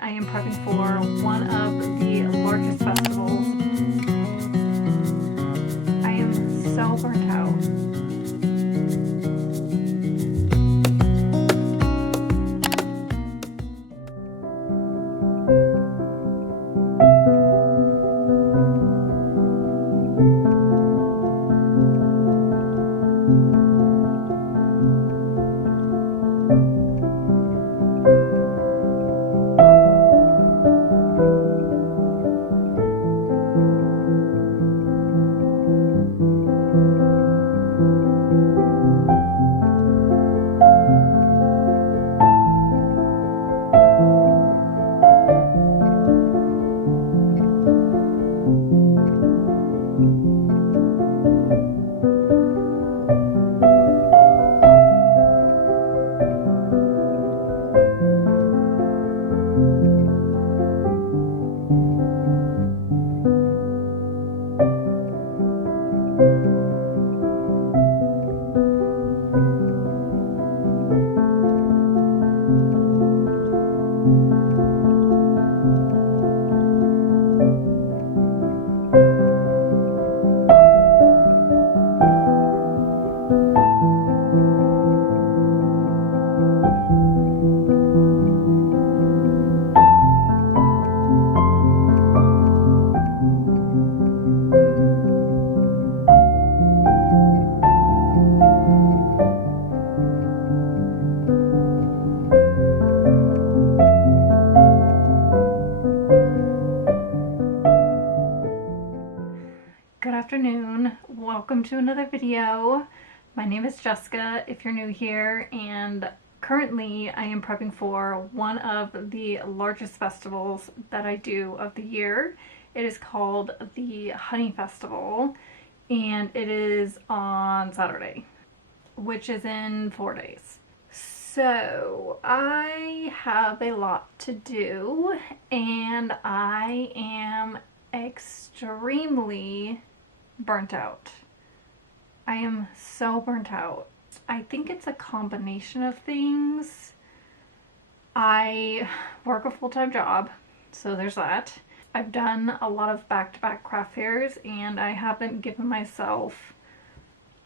I am prepping for one of the largest festivals. I am so burnt out. Good afternoon. Welcome to another video. My name is Jessica if you're new here, and currently I am prepping for one of the largest festivals that I do of the year. It is called the Honey Festival, and it is on Saturday, which is in 4 days. So I have a lot to do, and I am extremely burnt out. I am so burnt out. I think it's a combination of things. I work a full-time job, so there's that. I've done a lot of back-to-back craft fairs, and I haven't given myself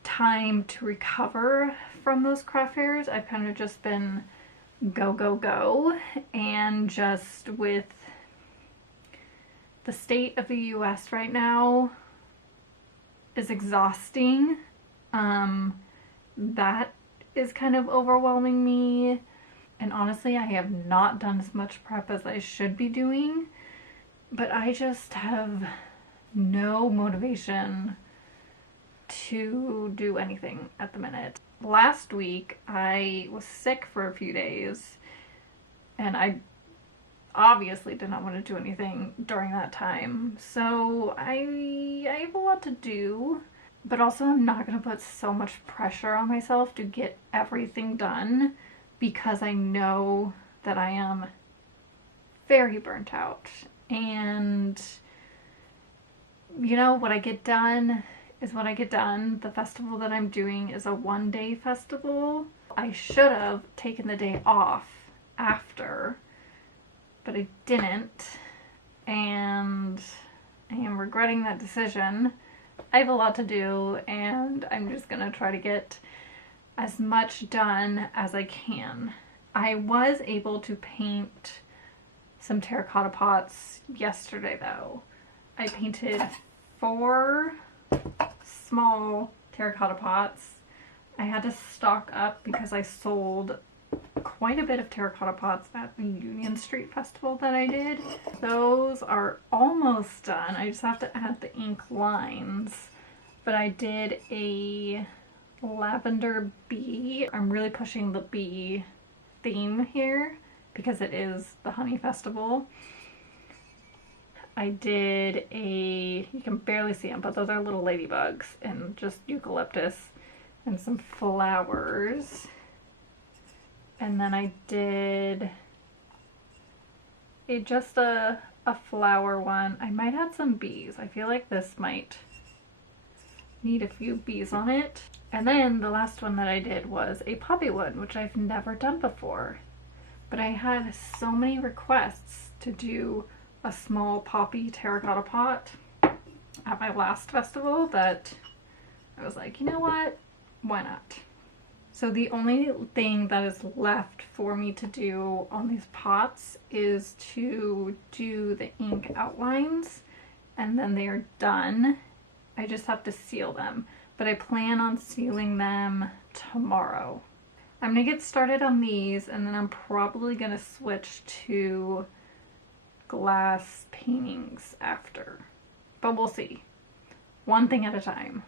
time to recover from those craft fairs. I've kind of just been go, go, go, and just with the state of the US right now is exhausting. That is kind of overwhelming me, and honestly I have not done as much prep as I should be doing, but I just have no motivation to do anything at the minute. Last week I was sick for a few days, and I obviously did not want to do anything during that time. So I have a lot to do, but also I'm not going to put so much pressure on myself to get everything done, because I know that I am very burnt out. And you know, what I get done is what I get done. The festival that I'm doing is a one-day festival. I should have taken the day off after, but I didn't, and I am regretting that decision. I have a lot to do, and I'm just gonna try to get as much done as I can. I was able to paint some terracotta pots yesterday though. I painted 4 small terracotta pots. I had to stock up because I sold quite a bit of terracotta pots at the Union Street Festival that I did. Those are almost done. I just have to add the ink lines. But I did a lavender bee. I'm really pushing the bee theme here because it is the Honey Festival. I did you can barely see them, but those are little ladybugs and just eucalyptus and some flowers. And then I did just a flower one. I might add some bees. I feel like this might need a few bees on it. And then the last one that I did was a poppy one, which I've never done before. but I had so many requests to do a small poppy terracotta pot at my last festival that I was like, you know what? Why not? So the only thing that is left for me to do on these pots is to do the ink outlines, and then they are done. I just have to seal them, but I plan on sealing them tomorrow. I'm gonna get started on these, and then I'm probably gonna switch to glass paintings after, but we'll see. One thing at a time.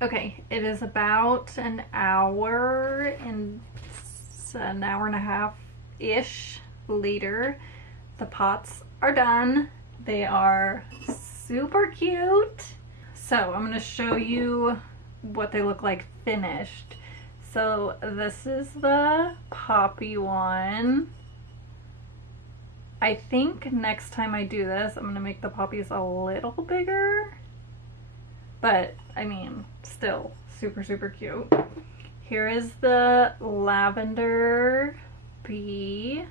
Okay, it is about an hour and an hour and a half-ish later. The pots are done. They are super cute. So I'm going to show you what they look like finished. So this is the poppy one. I think next time I do this, I'm going to make the poppies a little bigger. But, I mean, still super, super cute. Here is the lavender bee.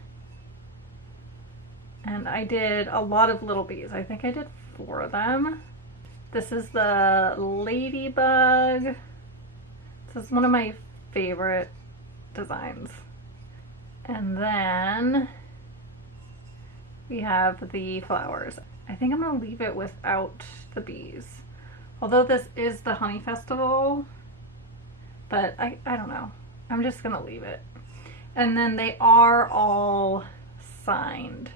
And I did a lot of little bees. I think I did 4 of them. This is the ladybug. This is one of my favorite designs. And then we have the flowers. I think I'm going to leave it without the bees. Although this is the honey festival, but I don't know. I'm just gonna leave it. And then they are all signed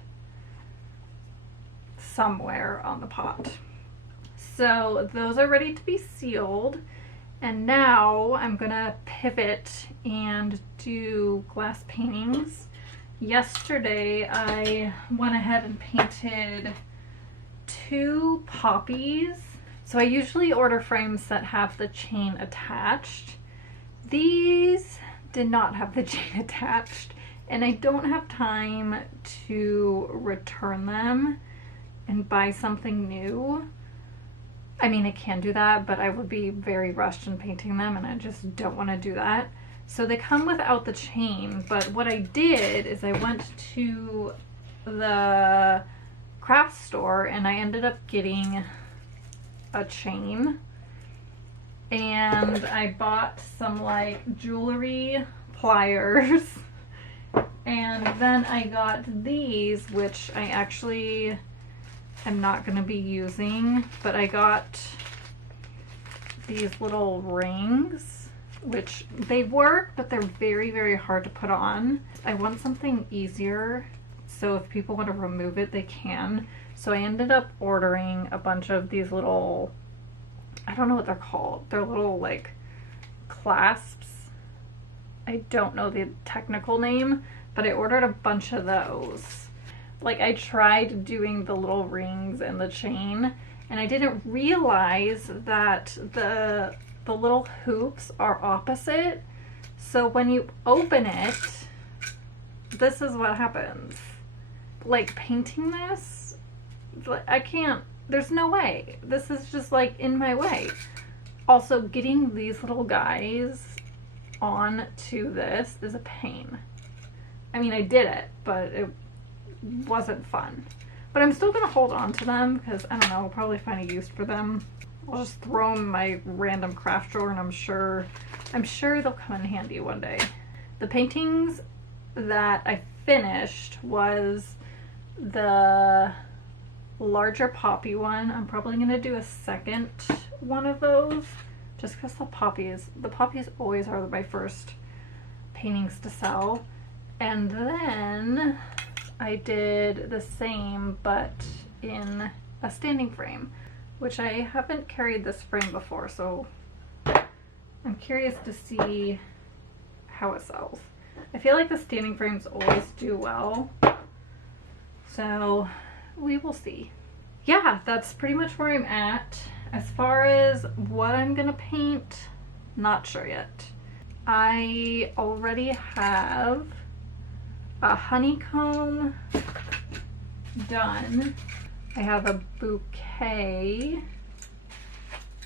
somewhere on the pot. So those are ready to be sealed. And now I'm gonna pivot and do glass paintings. Yesterday I went ahead and painted 2 poppies. So I usually order frames that have the chain attached. These did not have the chain attached, and I don't have time to return them and buy something new. I mean, I can do that, but I would be very rushed in painting them, and I just don't want to do that. So they come without the chain, but what I did is I went to the craft store and I ended up getting a chain, and I bought some like jewelry pliers, and then I got these, which I actually am not going to be using, but I got these little rings, which they work, but they're very, very hard to put on. I want something easier, so if people want to remove it, they can. So I ended up ordering a bunch of these little, I don't know what they're called. They're little like clasps. I don't know the technical name, but I ordered a bunch of those. Like I tried doing the little rings and the chain, and I didn't realize that the little hoops are opposite. So when you open it, this is what happens. Like painting this, I can't, there's no way. This is just like in my way. Also, getting these little guys on to this is a pain. I mean, I did it, but it wasn't fun. But I'm still gonna hold on to them because, I don't know, I'll probably find a use for them. I'll just throw them in my random craft drawer, and I'm sure they'll come in handy one day. The paintings that I finished was the larger poppy one. I'm probably gonna do a second one of those just because the poppies always are my first paintings to sell. And then I did the same but in a standing frame, which I haven't carried this frame before, so I'm curious to see how it sells. I feel like the standing frames always do well, so we will see. Yeah, that's pretty much where I'm at. As far as what I'm gonna paint, not sure yet. I already have a honeycomb done. I have a bouquet,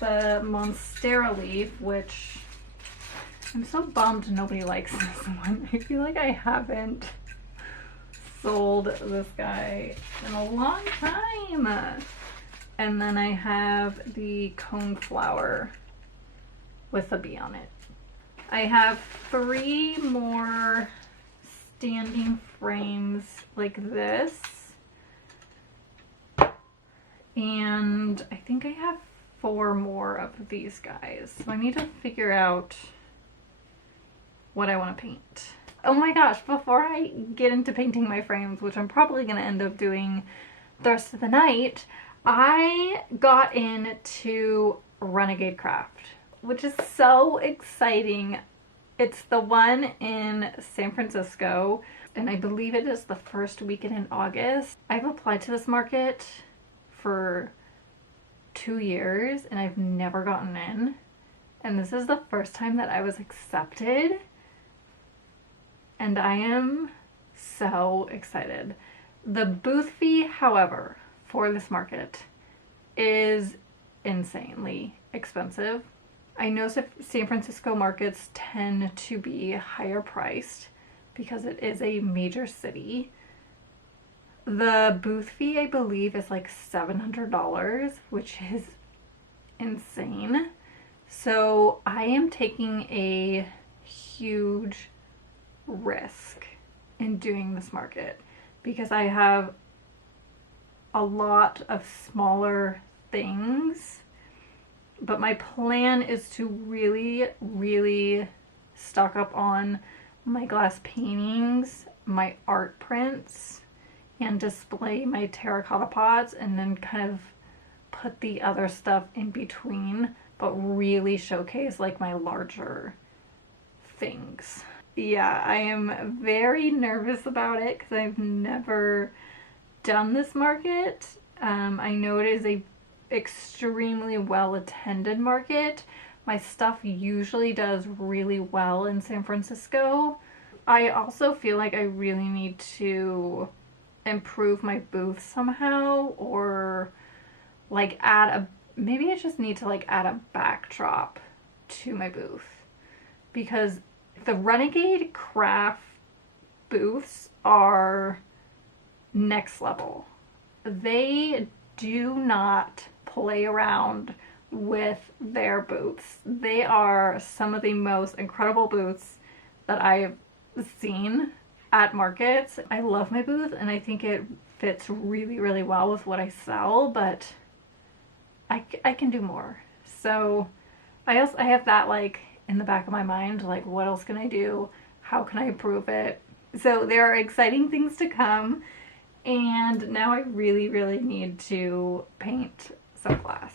the Monstera leaf, which I'm so bummed nobody likes this one. I feel like I haven't sold this guy in a long time. And then I have the cone flower with a bee on it. I have 3 more standing frames like this. And I think I have 4 more of these guys. So I need to figure out what I want to paint. Oh my gosh, before I get into painting my frames, which I'm probably going to end up doing the rest of the night, I got into Renegade Craft, which is so exciting. It's the one in San Francisco, and I believe it is the first weekend in August. I've applied to this market for 2 years and I've never gotten in. And this is the first time that I was accepted. And I am so excited. The booth fee, however, for this market is insanely expensive. I know San Francisco markets tend to be higher priced because it is a major city. The booth fee, I believe, is like $700, which is insane. So I am taking a huge risk in doing this market because I have a lot of smaller things, but my plan is to really stock up on my glass paintings, my art prints, and display my terracotta pots, and then kind of put the other stuff in between, but really showcase like my larger things. Yeah, I am very nervous about it because I've never done this market. I know it is a extremely well attended market. My stuff usually does really well in San Francisco. I also feel like I really need to improve my booth somehow, or like maybe I just need to like add a backdrop to my booth, because the Renegade Craft booths are next level. They do not play around with their booths. They are some of the most incredible booths that I've seen at markets. I love my booth and I think it fits really well with what I sell, but I can do more. So I have that like in the back of my mind, like what else can I do? How can I improve it? So there are exciting things to come, and now I really need to paint some glass.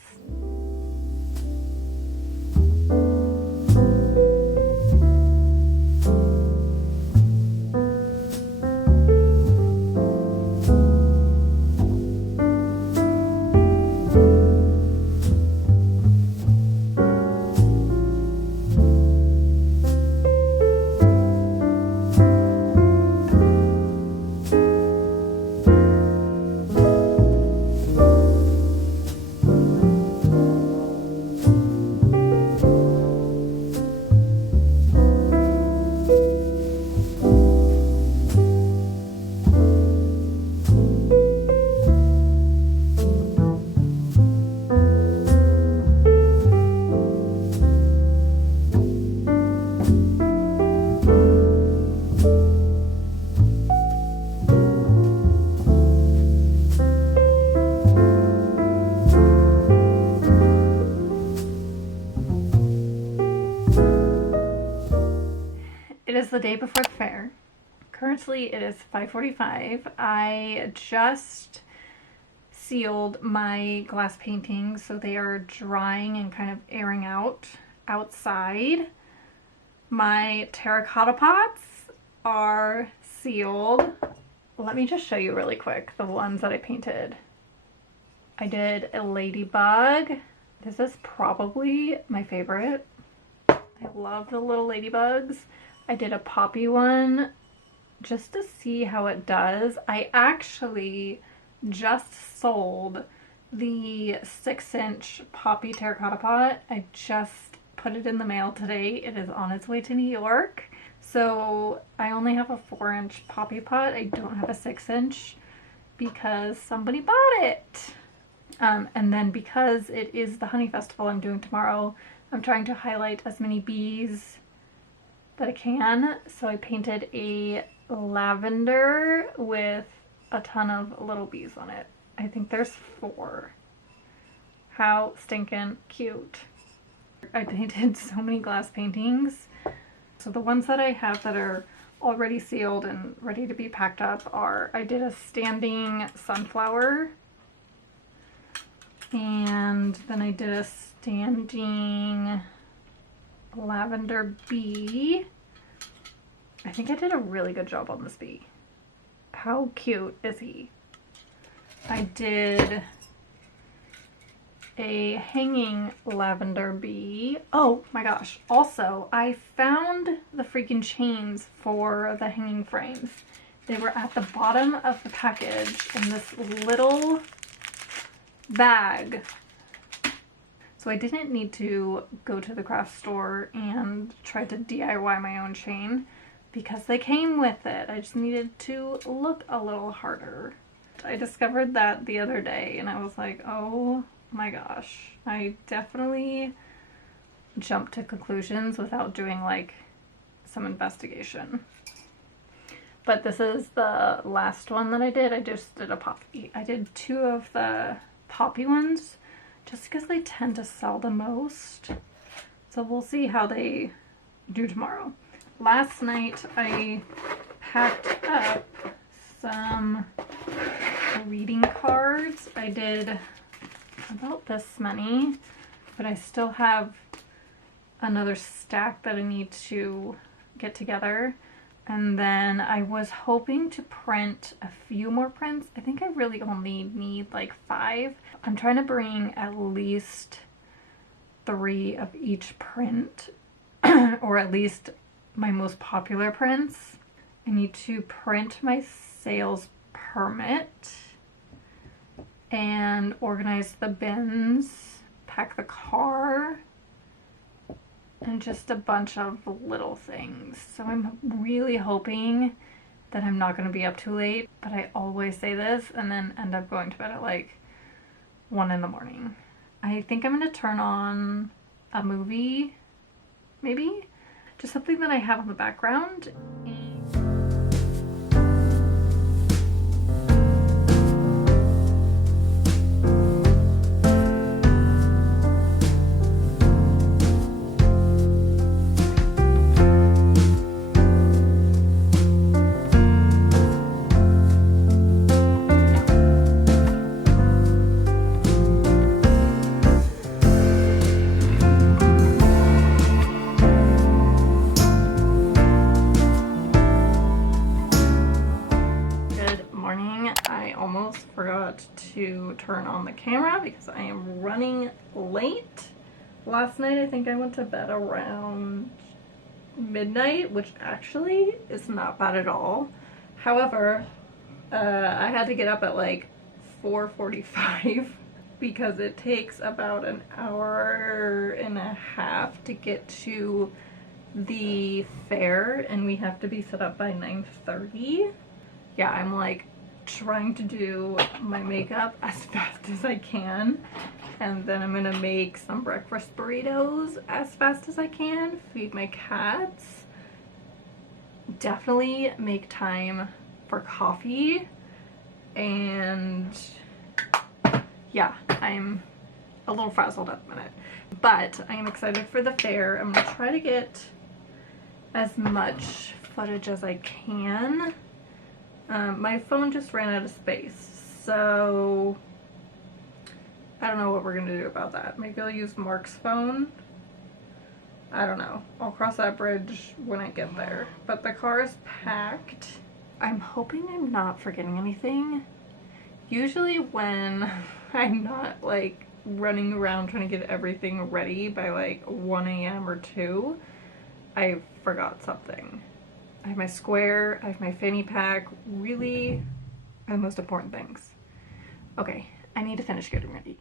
the day before the fair. Currently it is 5:45. I just sealed my glass paintings, so they are drying and kind of airing out outside. My terracotta pots are sealed. Let me just show you really quick the ones that I painted. I did a ladybug. This is probably my favorite. I love the little ladybugs. I did a poppy one just to see how it does. I actually just sold the 6-inch poppy terracotta pot. I just put it in the mail today. It is on its way to New York. So I only have a 4-inch poppy pot. I don't have a 6-inch because somebody bought it. And then because it is the honey festival I'm doing tomorrow, I'm trying to highlight as many bees that I can. So I painted a lavender with a ton of little bees on it. I think there's 4. How stinking cute. I painted so many glass paintings. So the ones that I have that are already sealed and ready to be packed up are, I did a standing sunflower, and then I did a standing lavender bee. I think I did a really good job on this bee. How cute is he? I did a hanging lavender bee. Oh my gosh. Also, I found the freaking chains for the hanging frames. They were at the bottom of the package in this little bag. So I didn't need to go to the craft store and try to DIY my own chain because they came with it. I just needed to look a little harder. I discovered that the other day and I was like, oh my gosh, I definitely jumped to conclusions without doing like some investigation. But this is the last one that I did. I just did a poppy. I did 2 of the poppy ones just because they tend to sell the most. So we'll see how they do tomorrow. Last night I packed up some reading cards. I did about this many, but I still have another stack that I need to get together. And then I was hoping to print a few more prints. I think I really only need like 5. I'm trying to bring at least 3 of each print, or at least my most popular prints. I need to print my sales permit and organize the bins, pack the car, and just a bunch of little things. So I'm really hoping that I'm not going to be up too late, but I always say this and then end up going to bed at like 1 in the morning. I think I'm going to turn on a movie, maybe? Just something that I have in the background. To turn on the camera because I am running late. Last night I think I went to bed around midnight, which actually is not bad at all. However, I had to get up at like 4:45 because it takes about an hour and a half to get to the fair and we have to be set up by 9:30. Yeah, I'm like trying to do my makeup as fast as I can, and then I'm gonna make some breakfast burritos as fast as I can, feed my cats, definitely make time for coffee, and yeah, I'm a little frazzled at the minute, but I am excited for the fair. I'm gonna try to get as much footage as I can. My phone just ran out of space, so I don't know what we're gonna do about that. Maybe I'll use Mark's phone. I don't know. I'll cross that bridge when I get there. But the car is packed. I'm hoping I'm not forgetting anything. Usually when I'm not like running around trying to get everything ready by like 1 a.m. or 2, I forgot something. I have my square, I have my fanny pack, really are the most important things. Okay, I need to finish getting ready.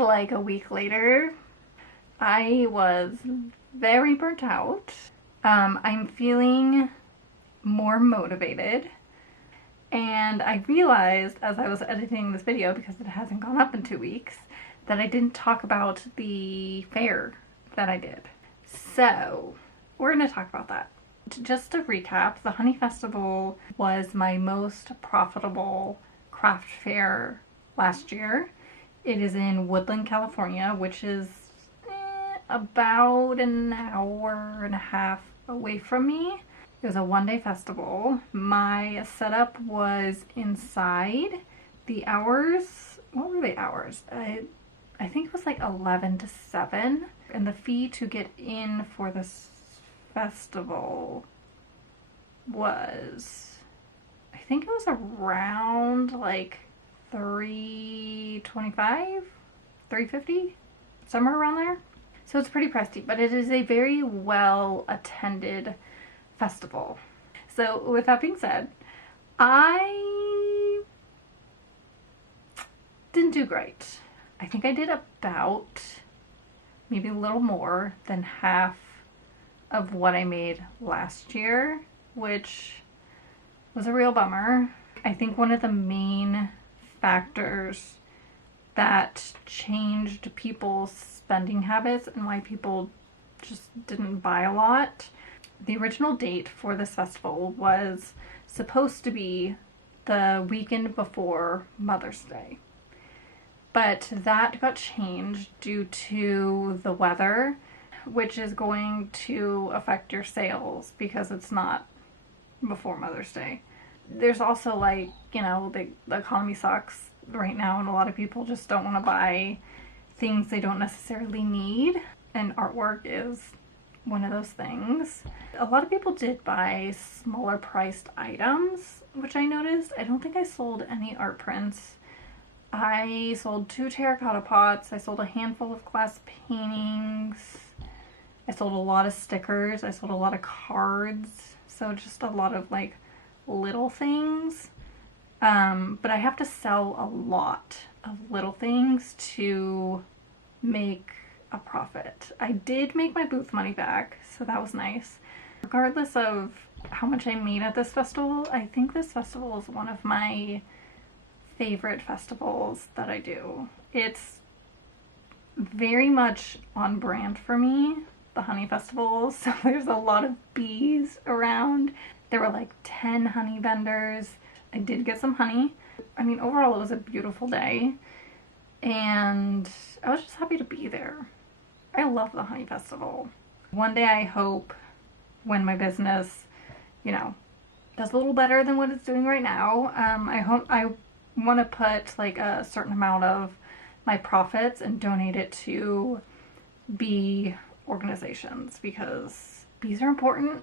Like a week later, I was very burnt out. I'm feeling more motivated, and I realized as I was editing this video, because it hasn't gone up in 2 weeks, that I didn't talk about the fair that I did. So we're going to talk about that. Just to recap, the Honey Festival was my most profitable craft fair last year. It is in Woodland, California, which is about an hour and a half away from me. It was a one-day festival. My setup was inside. The hours, what were the hours? I think it was like 11 to 7. And the fee to get in for this festival was, I think it was around like $325, $350, somewhere around there. So it's pretty pricey, but it is a very well attended festival. So with that being said, I didn't do great. I think I did about maybe a little more than half of what I made last year, which was a real bummer. I think one of the main factors that changed people's spending habits and why people just didn't buy a lot. The original date for this festival was supposed to be the weekend before Mother's Day, but that got changed due to the weather, which is going to affect your sales because it's not before Mother's Day. There's also, like, you know, the economy sucks right now, and a lot of people just don't want to buy things they don't necessarily need, and artwork is one of those things. A lot of people did buy smaller priced items, which I noticed. I don't think I sold any art prints. I sold 2 terracotta pots. I sold a handful of glass paintings. I sold a lot of stickers. I sold a lot of cards. So just a lot of like little things. But I have to sell a lot of little things to make a profit. I did make my booth money back, so that was nice. Regardless of how much I made at this festival, I think this festival is one of my favorite festivals that I do. It's very much on brand for me, the honey festival, so there's a lot of bees around. There were like 10 honey vendors. I did get some honey. I mean, overall it was a beautiful day, and I was just happy to be there. I love the Honey Festival. One day I hope when my business, you know, does a little better than what it's doing right now, I want to put like a certain amount of my profits and donate it to bee organizations because bees are important.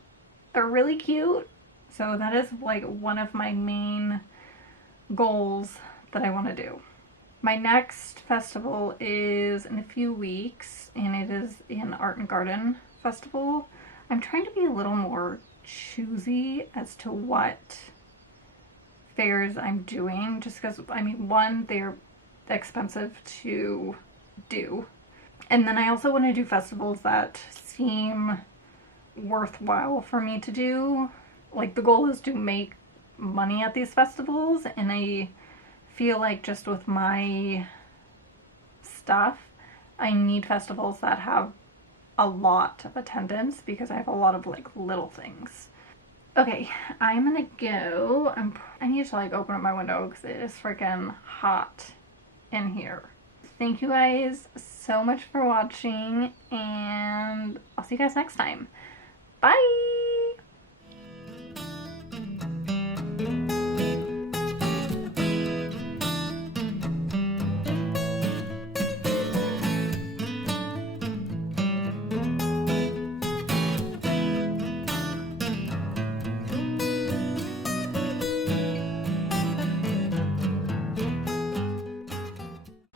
They're really cute. So that is like one of my main goals that I want to do. My next festival is in a few weeks, and it is an Art and Garden Festival. I'm trying to be a little more choosy as to what fairs I'm doing, just because, I mean, one, they're expensive to do, and then I also want to do festivals that seem worthwhile for me to do. Like, the goal is to make money at these festivals, and I feel like just with my stuff, I need festivals that have a lot of attendance because I have a lot of like little things. Okay, I'm gonna go. I need to like open up my window because it is freaking hot in here. Thank you guys so much for watching, and I'll see you guys next time. Bye!